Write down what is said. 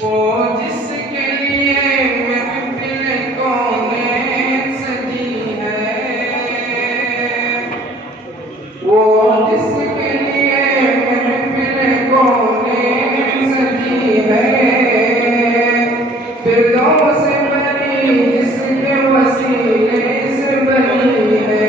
वो जिसके लिए महफिल कौनें सजी है, वो जिसके लिए महफिल कौनें सजी है, फिरदौस से बनी जिसके वसीले से बनी है,